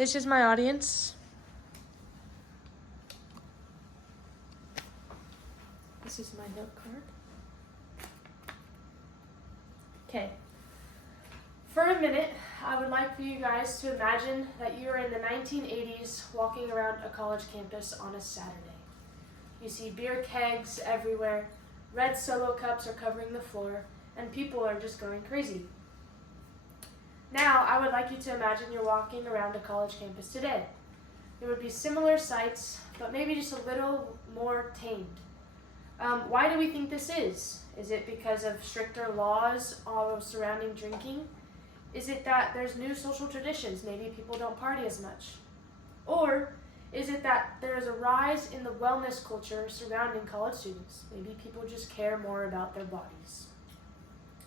This is my audience. This is my note card. Okay. For a minute, I would like for you guys to imagine that you are in the 1980s walking around a college campus on a Saturday. You see beer kegs everywhere, red Solo cups are covering the floor, and people are just going crazy. Now, I would like you to imagine you're walking around a college campus today. There would be similar sights, but maybe just a little more tamed. Why do we think this is? Is it because of stricter laws surrounding drinking? Is it that there's new social traditions? Maybe people don't party as much. Or is it that there is a rise in the wellness culture surrounding college students? Maybe people just care more about their bodies.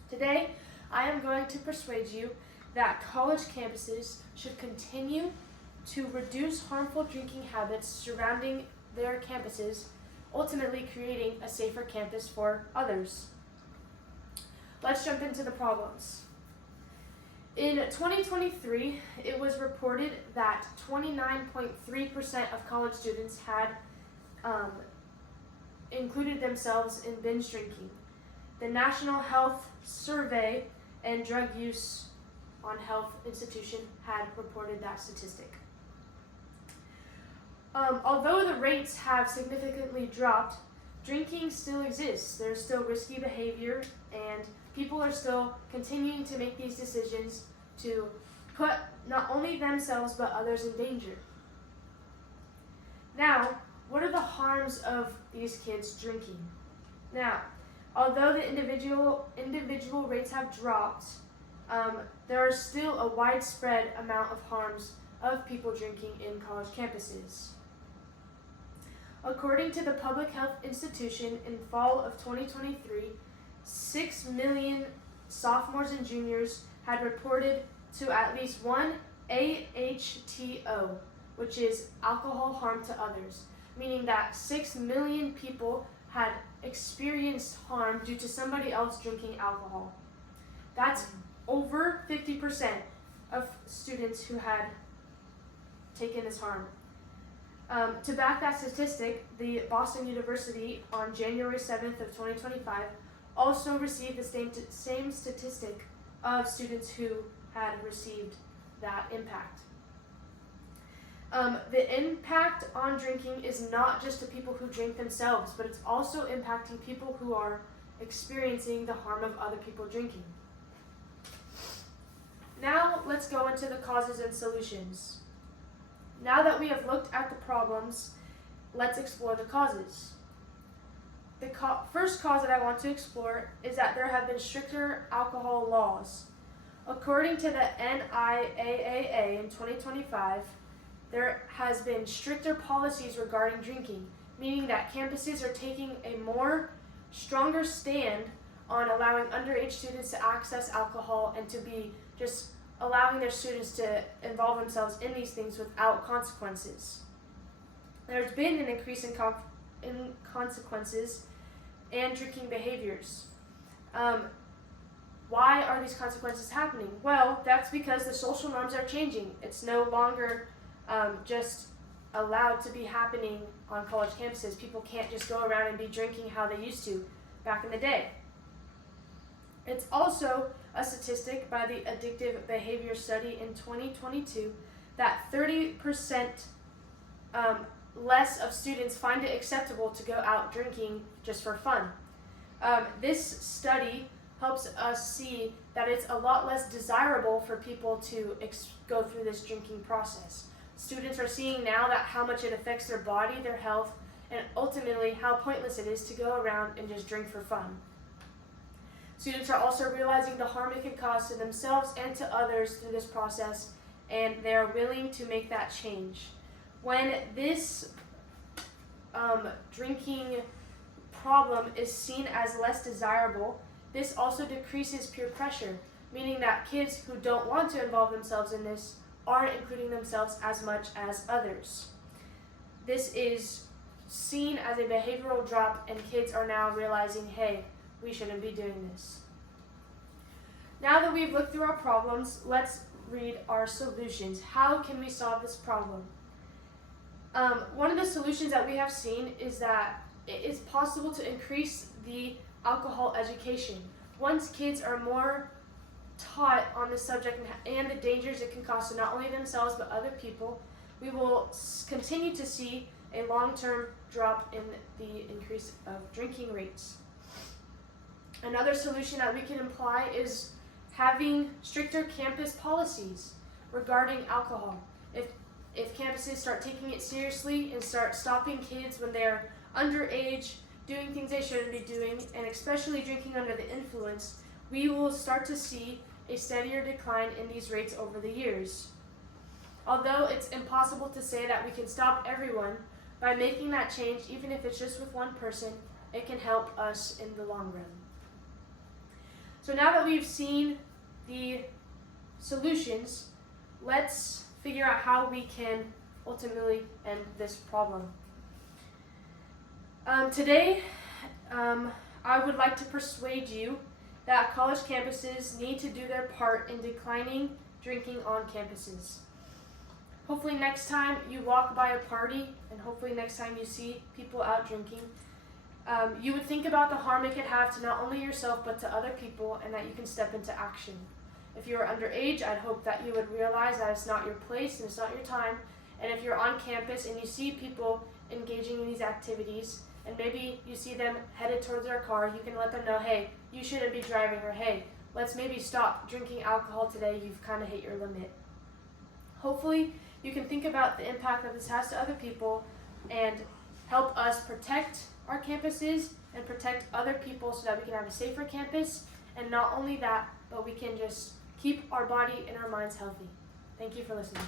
Today, I am going to persuade you that college campuses should continue to reduce harmful drinking habits surrounding their campuses, ultimately creating a safer campus for others. Let's jump into the problems. In 2023, it was reported that 29.3% of college students had included themselves in binge drinking. The National Health Survey and Drug Use on Health Institution had reported that statistic. Although the rates have significantly dropped, drinking still exists. There's still risky behavior, and people are still continuing to make these decisions to put not only themselves but others in danger. Now, what are the harms of these kids drinking? Now, although the individual rates have dropped, there are still a widespread amount of harms of people drinking in college campuses. According to the Public Health Institution, in fall of 2023, 6 million sophomores and juniors had reported to at least one AHTO, which is alcohol harm to others, meaning that 6 million people had experienced harm due to somebody else drinking alcohol. That's over 50% of students who had taken this harm. To back that statistic, the Boston University on January 7th of 2025 also received the same statistic of students who had received that impact. The impact on drinking is not just to people who drink themselves, but it's also impacting people who are experiencing the harm of other people drinking. Now let's go into the causes and solutions. Now that we have looked at the problems, let's explore the causes. The first cause that I want to explore is that there have been stricter alcohol laws. According to the NIAAA in 2025, there has been stricter policies regarding drinking, meaning that campuses are taking a stronger stand on allowing underage students to access alcohol and to be just allowing their students to involve themselves in these things without consequences. There's been an increase in consequences and drinking behaviors. Why are these consequences happening? Well, that's because the social norms are changing. It's no longer just allowed to be happening on college campuses. People can't just go around and be drinking how they used to back in the day. It's also a statistic by the Addictive Behavior Study in 2022 that 30% less of students find it acceptable to go out drinking just for fun. This study helps us see that it's a lot less desirable for people to go through this drinking process. Students are seeing now that how much it affects their body, their health, and ultimately how pointless it is to go around and just drink for fun. Students are also realizing the harm it can cause to themselves and to others through this process, and they are willing to make that change. When this drinking problem is seen as less desirable, this also decreases peer pressure, meaning that kids who don't want to involve themselves in this aren't including themselves as much as others. This is seen as a behavioral drop, and kids are now realizing, hey, we shouldn't be doing this. Now that we've looked through our problems, let's read our solutions. How can we solve this problem? One of the solutions that we have seen is that it is possible to increase the alcohol education. Once kids are more taught on the subject and the dangers it can cause to not only themselves but other people, we will continue to see a long-term drop in the increase of drinking rates. Another solution that we can apply is having stricter campus policies regarding alcohol. If campuses start taking it seriously and start stopping kids when they're underage, doing things they shouldn't be doing, and especially drinking under the influence, we will start to see a steadier decline in these rates over the years. Although it's impossible to say that we can stop everyone, by making that change, even if it's just with one person, it can help us in the long run. So now that we've seen the solutions, let's figure out how we can ultimately end this problem. Today, I would like to persuade you that college campuses need to do their part in declining drinking on campuses. Hopefully next time you walk by a party, and hopefully next time you see people out drinking, you would think about the harm it could have to not only yourself but to other people, and that you can step into action. If you are underage, I'd hope that you would realize that it's not your place and it's not your time. And if you're on campus and you see people engaging in these activities, and maybe you see them headed towards their car, you can let them know, hey, you shouldn't be driving, or hey, let's maybe stop drinking alcohol today, you've kind of hit your limit. Hopefully you can think about the impact that this has to other people and help us protect our campuses and protect other people so that we can have a safer campus. And not only that, but we can just keep our body and our minds healthy. Thank you for listening.